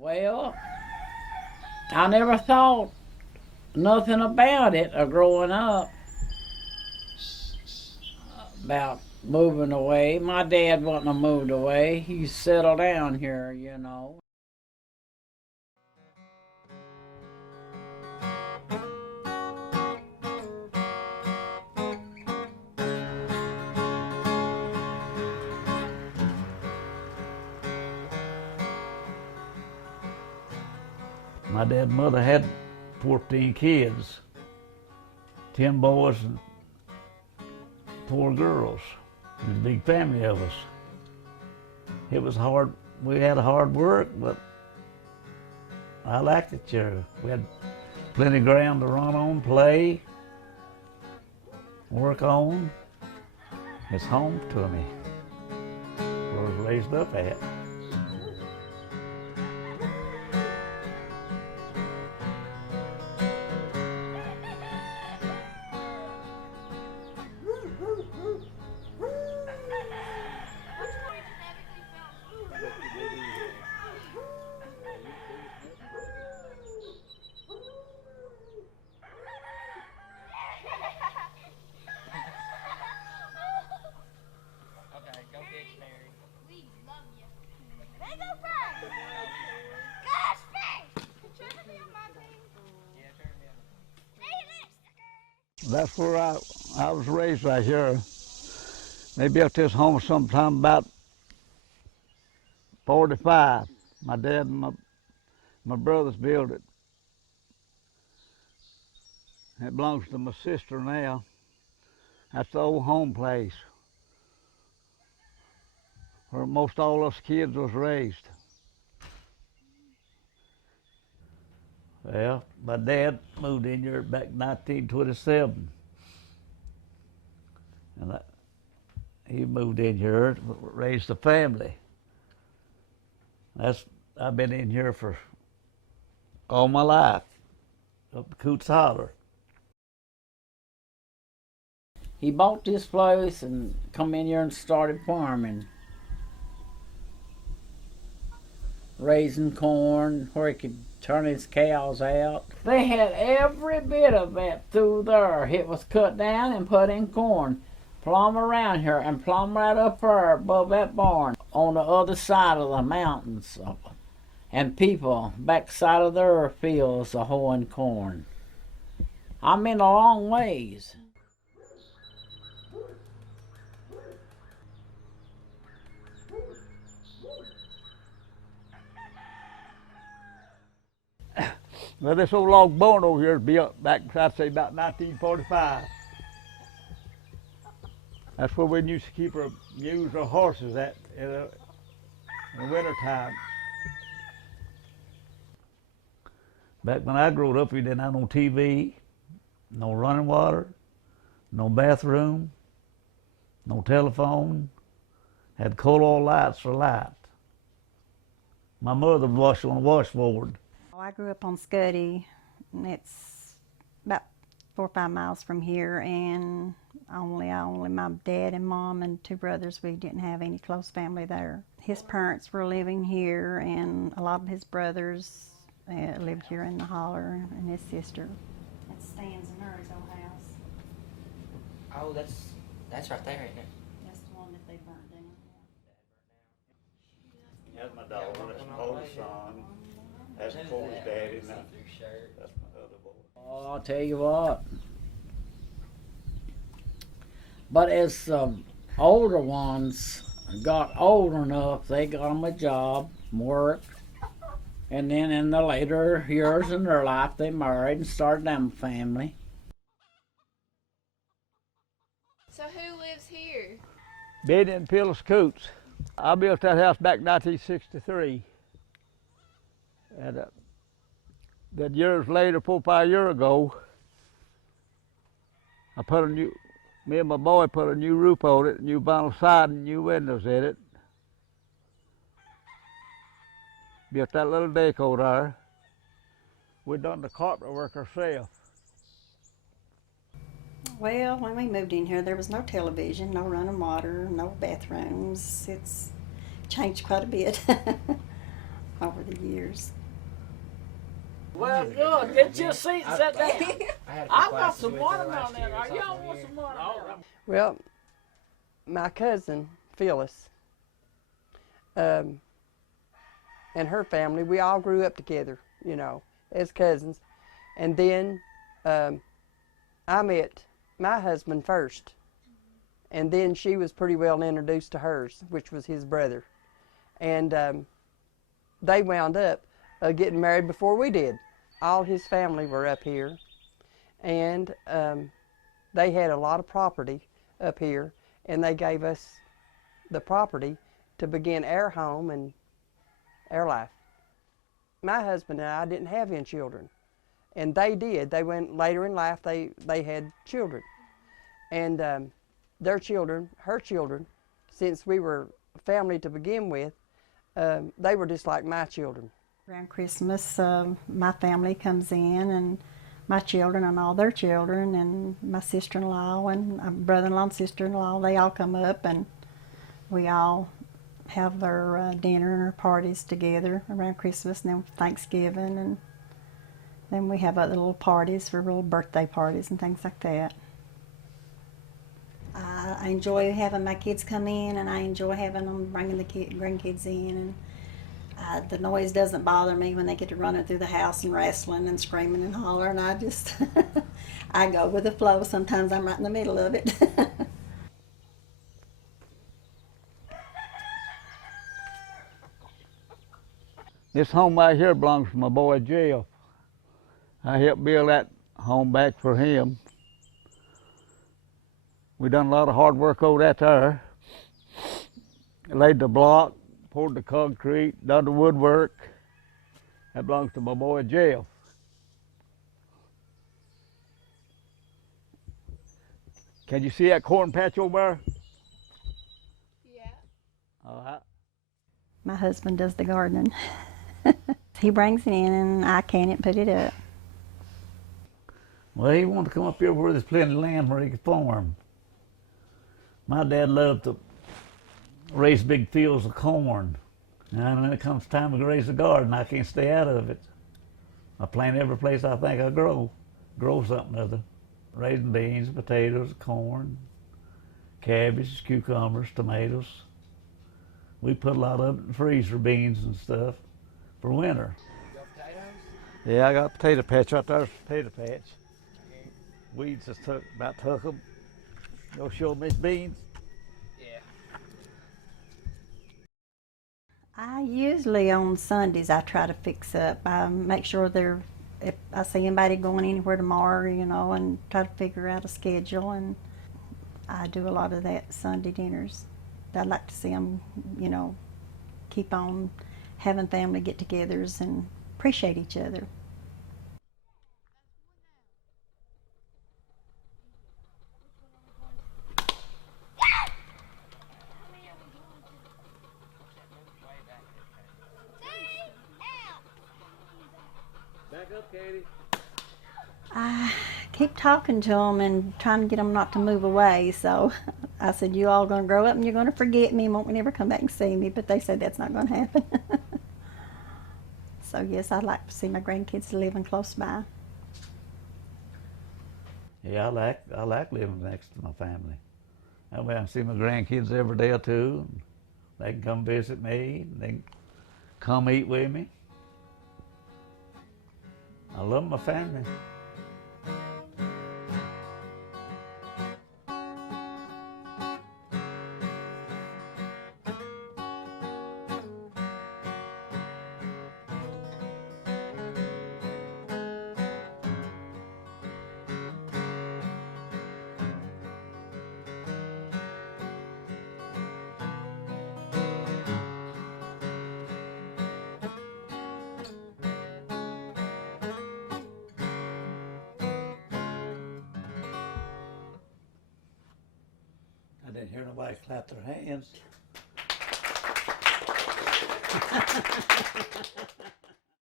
Well, I never thought nothing about it growing up, about moving away. My dad wouldn't have moved away. He settled down here. My dad and mother had 14 kids, 10 boys and 4 girls. It was a big family of us. It was hard. We had hard work, but I liked it here. We had plenty of ground to run on, play, work on. It's home to me, where I was raised up at. That's where I was raised right here. They built this home sometime about 45. My dad and my brothers built it. It belongs to my sister now. That's the old home place where most all us kids was raised. Well, my dad moved in here back in 1927. And he moved in here, raised a family. I've been in here for all my life, up in Coots Hollow. He bought this place and come in here and started farming. Raising corn where he could turn his cows out. They had every bit of that through there. It was cut down and put in corn. Plumb around here and plumb right up there above that barn on the other side of the mountains. And people backside of their fields are hoeing corn. I mean a long ways. Well, this old log barn over here is built back, I'd say, about 1945. That's where we used to keep our mules or horses at in the wintertime. Back when I grew up, we didn't have no TV, no running water, no bathroom, no telephone, had coal oil lights for light. My mother washed on the washboard. I grew up on Scuddy, and it's about 4 or 5 miles from here, and only my dad and mom and 2 brothers. We didn't have any close family there. His parents were living here, and a lot of his brothers lived here in the holler, and his sister. That's Stan's and Murray's old house. Oh, that's right there, isn't it? That's the one that they burnt down. That's my daughter, that's my oldest son. That's Cory's daddy, and that's my other boy. Oh, I'll tell you what. But as older ones got old enough, they got them a job, work, and then in the later years in their life, they married and started them a family. So who lives here? Benny and Phyllis Coots. I built that house back in 1963. And then years later, 4 or 5 years ago, me and my boy put a new roof on it, new vinyl siding, new windows in it. Built that little deco there. We done the carpet work ourselves. Well, when we moved in here, there was no television, no running water, no bathrooms. It's changed quite a bit. over the years. Well, good. Get your seat and sit down. I had a few I've got classes some with her watermelon last in year, there. Y'all sophomore want year. some watermelon? Well, my cousin, Phyllis, and her family, we all grew up together, you know, as cousins. And then I met my husband first. And then she was pretty well introduced to hers, which was his brother. And they wound up getting married before we did. All his family were up here. And they had a lot of property up here, and they gave us the property to begin our home and our life. My husband and I didn't have any children, and they did. They went later in life, they had children. And their children, her children, since we were family to begin with, they were just like my children. Around Christmas, my family comes in, and my children and all their children, and my sister-in-law and my brother-in-law and sister-in-law, they all come up, and we all have our dinner and our parties together around Christmas, and then Thanksgiving, and then we have other little parties for little birthday parties and things like that. I enjoy having my kids come in, and I enjoy having them bringing the grandkids in, and the noise doesn't bother me when they get to running through the house and wrestling and screaming and hollering. I just, I go with the flow. Sometimes I'm right in the middle of it. This home right here belongs to my boy Jeff. I helped build that home back for him. We done a lot of hard work over that there. Laid the block, poured the concrete, done the woodwork. That belongs to my boy Jeff. Can you see that corn patch over there? Yeah. All right. My husband does the gardening. He brings it in, and I can't put it up. Well, he wanted to come up here where there's plenty of land where he could farm. My dad loved to raise big fields of corn. And when it comes time to raise a garden, I can't stay out of it. I plant every place I think I grow something or other. Raising beans, potatoes, corn, cabbage, cucumbers, tomatoes. We put a lot of it in the freezer, beans and stuff, for winter. You got potatoes? Yeah, I got a potato patch right there's a potato patch. Weeds just about took them. Go show them his beans. Yeah. I usually on Sundays I try to fix up. I make sure if I see anybody going anywhere tomorrow, you know, and try to figure out a schedule, and I do a lot of that Sunday dinners. I'd like to see them, you know, keep on having family get-togethers and appreciate each other. Back up, Katie. I keep talking to them and trying to get them not to move away, so I said, you all going to grow up and you're going to forget me and won't never come back and see me, but they said that's not going to happen. So yes, I'd like to see my grandkids living close by. Yeah, I like living next to my family. That way I can see my grandkids every day or two. And they can come visit me. They can come eat with me. I love my family. I didn't hear nobody clap their hands.